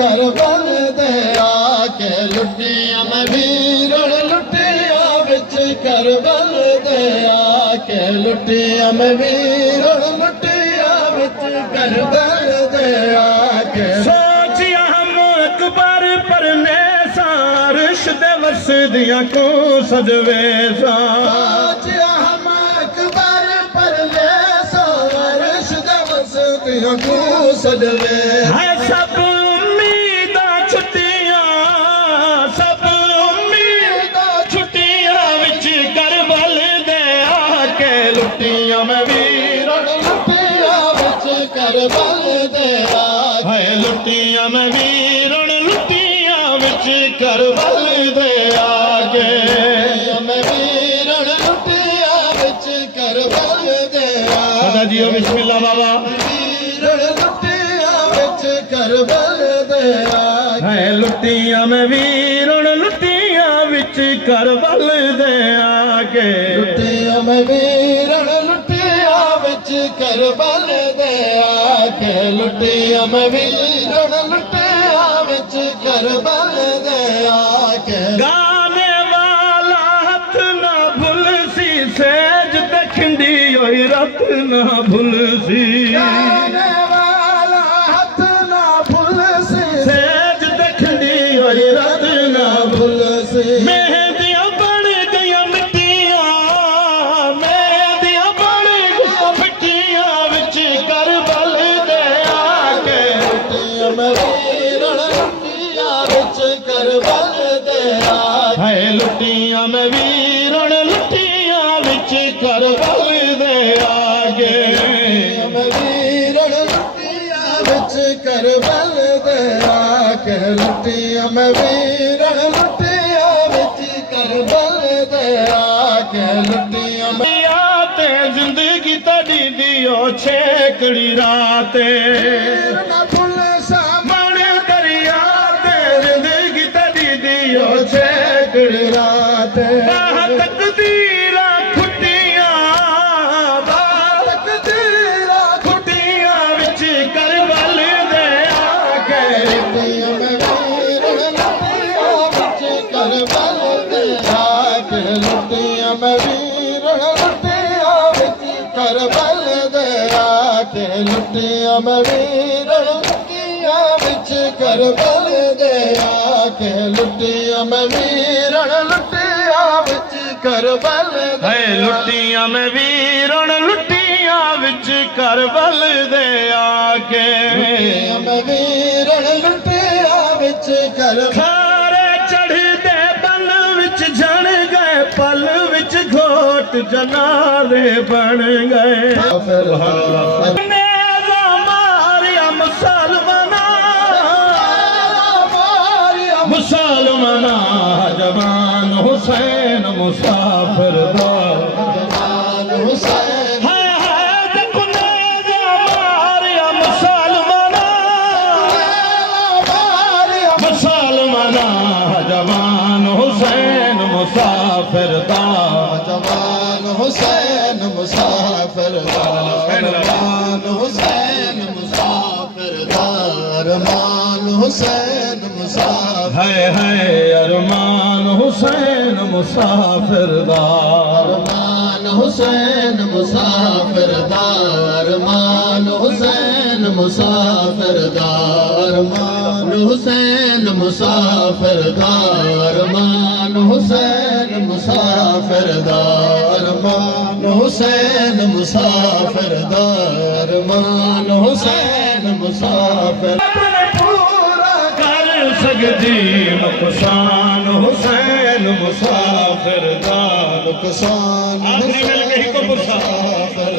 करबल दे आके लुटिया मैं वीरण लुटिया विच करबल दे आके लुटिया मैं वीरण लुटिया विच करबल दे आके सोचिया हम अकबर परने सारश दे वसदियां को सजवे सा सोचिया हम अकबर परने सारश दे वसदियां को सजवे है सब उम्मीदा छुट्टियां सब उम्मीदा छुट्टियां विच करबल दे आके लुटियां मैं वीरण लुटिया विच करबल दे आके है लुटियां मैं वीरण लुटियां विच करबल दे आके मैं वीरण लुटिया विच करबल दे सदा जी बिस्मिल्लाह बाबा वीरण लुटिया विच करबल दे है लुटियां मैं वीरण लुटियां विच करबल दे आके लुटिया मैं वीरण लुटिया विच करबल दे आके लुटिया मैं वीरण लुटिया विच करबल दे आके गाने वाला हथ ना भूल सी सेज ते खिंडी होई रत ना भूल सी गाने वाला हथ ना भूल सी सेज ते खिंडी होई रत ना भूल सी मेहंदियां बन गईयां मिट्टियां मेहंदियां बन गईयां मिट्टियां विच करबल दे आके लुटिया मैं वीरण लुटिया विच करबल दे आके है लुटियां मैं वीरण लुटियां विच करबल दे आके मैं वीरण लुटिया विच करबल दे आके लुटिया मैं वीरण लुटिया विच करबल दे आके लुटिया मैं ते जिंदगी तड़ी दियो छेकड़ी राते ना भूल मन दरिया ते जिंदगी तड़ी दियो छेकड़ी रात तकदीरा खुटियां तेरा खुटियां विच करबल दे आके लुटिया मैं वीरण लुटिया विच करबल दे आके लुटिया मैं वीरण लुटिया विच करबल दे आके लुटिया मैं वीरण लुटिया विच करबल दे आके लुटिया मैं वीरण लुटिया विच करबल दे है लुटियां मैं वीरण लुटियां विच करबल दे आके मैं वीरण लुटिया विच करबल खारे चढ़दे बन विच जण गए पल विच घोट जनारे बन गए नेज़ा मारिया मुसलमाना मुसलमाना जवान हुसैन मुसाफिर दा हुसैन हाय देखो नेज़ा मारिया मुसलमाना मुसलमाना जवान हुसैन मुसाफिर दा जवान हुसैन मुसाफिर रमान हुसैन मुसाफिर रमान हुसैन मुसाफिर है अरमान हुसैन मुसाफिर दा रमान हुसैन मुसाफिर रमान हुसैन मुसाफिर रमान हुसैन मुसाफिर रमान हुसैन मुसाफिर रमान हुसैन मुसाफिर रमान हुसैन मुसाफिर पूरा कर सकदी नुकसान हुसैन मुसाफिर दा नुकसान आखिरी में कहीं को मुसाफिर